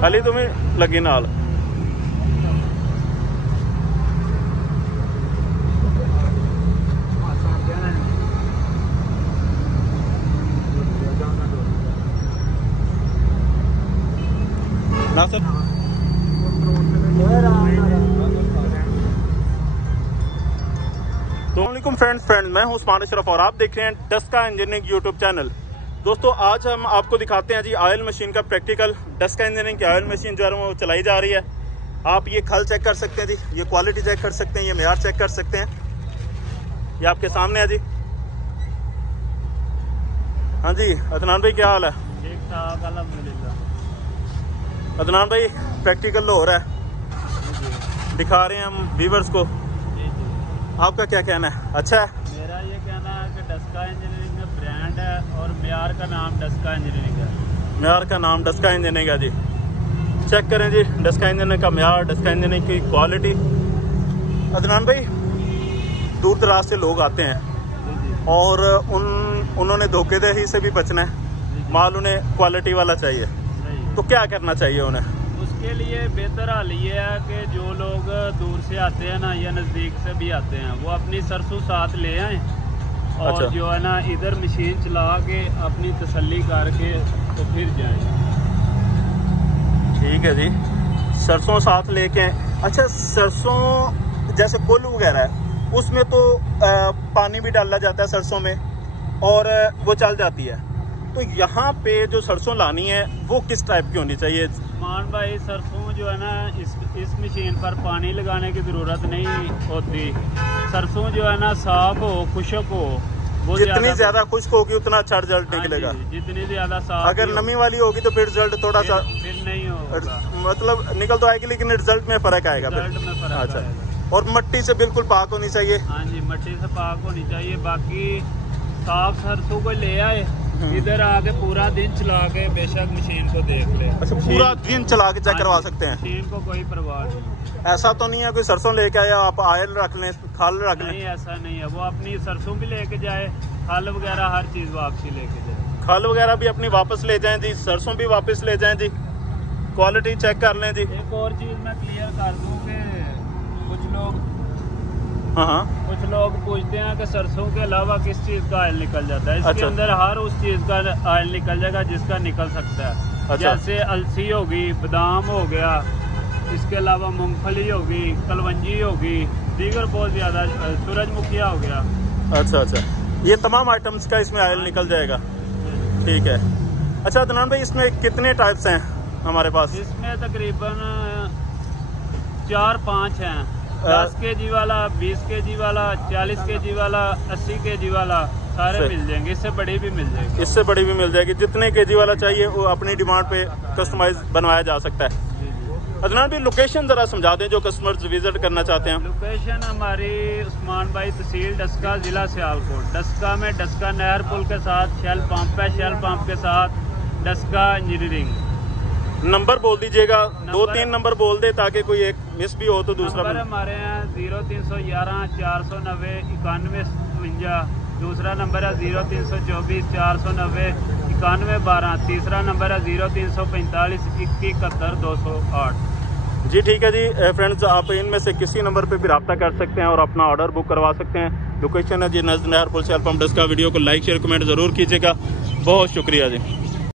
हाली तुम्हें लगी नाल तो फ्रेंड्स मैं हूं उस्मान अशरफ और आप देख रहे हैं डस्का इंजीनियरिंग यूट्यूब चैनल। दोस्तों आज हम आपको दिखाते हैं जी ऑयल मशीन का प्रैक्टिकल। डस्का इंजीनियरिंग की ऑयल मशीन जो है वो चलाई जा रही है। आप ये खल चेक कर सकते हैं जी, ये क्वालिटी चेक कर सकते हैं, ये मेयार चेक कर सकते हैं। ये आपके सामने है जी। हाँ जी अदनान भाई क्या हाल है? ठीक ठाक अल्हम्दुलिल्लाह। अदनान भाई प्रैक्टिकल हो रहा है, दिखा रहे हैं हम व्यूअर्स को। आपका क्या कहना है? अच्छा है। मेरा ये कहना है कि डस्का इंजीनियरिंग का ब्रांड है और मेयार का नाम डस्का इंजीनियरिंग है। मेयार का नाम डस्का इंजीनियरिंग है जी। चेक करें जी डस्का इंजीनियरिंग का मेयार, डस्का इंजीनियरिंग की क्वालिटी। अदनान भाई दूर दराज से लोग आते हैं और उन्होंने धोखेधड़ी से भी बचना है, माल उन्हें क्वालिटी वाला चाहिए, तो क्या करना चाहिए उन्हें? उसके लिए बेहतर हाल ये है कि जो लोग दूर से आते हैं ना या नज़दीक से भी आते हैं वो अपनी सरसों साथ ले आए और अच्छा। जो है ना इधर मशीन चला के अपनी तसल्ली करके तो फिर जाएं। ठीक है जी, सरसों साथ लेके। अच्छा सरसों जैसे कुल वगैरह है उसमें तो पानी भी डाला जाता है सरसों में और वो चल जाती है, तो यहाँ पे जो सरसों लानी है वो किस टाइप की होनी चाहिए? मान भाई सरसों जो है ना इस मशीन पर पानी लगाने की ज़रूरत नहीं होती। सरसों जो है ना साफ हो, खुशक हो, वो जितनी ज्यादा खुश्क होगी उतना अच्छा रिजल्ट निकलेगा। जितनी ज्यादा साफ अगर नमी वाली होगी तो फिर रिजल्ट थोड़ा सा फिर नहीं होगा, मतलब निकल तो आएगी लेकिन रिजल्ट में फर्क आएगा। रिजल्ट में फर्क अच्छा आएगा। और मिट्टी से बिल्कुल पाक होनी चाहिए। हाँ जी मिट्टी से पाक होनी चाहिए। बाकी साफ सरसों को ले आए इधर आके पूरा दिन चला के बेशक मशीन को देख ले। अच्छा पूरा दिन चला के चेक करवा सकते हैं? मशीन को कोई परवाह नहीं। ऐसा तो नहीं है कोई सरसों लेके आया आप ऑयल रख लें, खल रख लें? नहीं ऐसा नहीं है, वो अपनी सरसों भी लेके जाए, खल वगैरह हर चीज वापसी लेके जाए। खल वगैरह भी अपनी वापस ले जाएं जी, सरसों भी वापस ले जाएं जी, क्वालिटी चेक कर लें जी। एक और चीज मैं क्लियर कर दूं कि कुछ लोग पूछते हैं कि सरसों के अलावा किस चीज का ऑयल निकल जाता है। इसके अच्छा। अंदर हर उस चीज का ऑयल निकल जाएगा जिसका निकल सकता है। अच्छा। जैसे अलसी होगी, बादाम हो गया, इसके अलावा मूंगफली होगी, कलवंजी होगी, दीगर बहुत ज्यादा, सूरजमुखिया हो गया। अच्छा अच्छा, ये तमाम आइटम्स का इसमें ऑयल निकल जाएगा। ठीक है। अच्छा अदनान भाई इसमें कितने टाइप्स हैं हमारे पास? इसमें तकरीबन 4-5 हैं। 10 kg वाला, 20 kg वाला, 40 kg वाला, 80 kg वाला, सारे मिल जाएंगे। इससे बड़ी भी मिल जाएगी। इससे बड़ी भी मिल जाएगी। जितने केजी वाला चाहिए वो अपनी डिमांड पे कस्टमाइज बनवाया जा सकता है। अदनान भाई लोकेशन जरा समझा दें जो कस्टमर्स विजिट करना चाहते हैं। लोकेशन हमारी उस्मान भाई तहसील डस्का, जिला सियालकोट। डस्का में डस्का नहर पुल के साथ शेल पंप है, शेल पंप के साथ डस्का इंजीनियरिंग। नंबर बोल दीजिएगा, 2-3 नंबर बोल दे ताकि कोई एक मिस भी हो तो दूसरा नंबर हमारे यहाँ 0311 490 9152। दूसरा नंबर है 0324 490 9112। तीसरा नंबर है 0345 71 208। जी ठीक है जी फ्रेंड्स, आप इनमें से किसी नंबर पे भी रब्ता कर सकते हैं और अपना ऑर्डर बुक करवा सकते हैं। लोकेशन है जी नजर नहर पुल शेल पंप डस्का। वीडियो को लाइक शेयर कमेंट जरूर कीजिएगा। बहुत शुक्रिया जी।